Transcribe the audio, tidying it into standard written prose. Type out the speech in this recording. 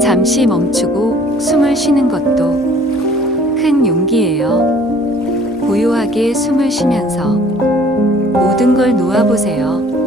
잠시 멈추고 숨을 쉬는 것도 큰 용기예요. 고요하게 숨을 쉬면서 모든 걸 놓아보세요.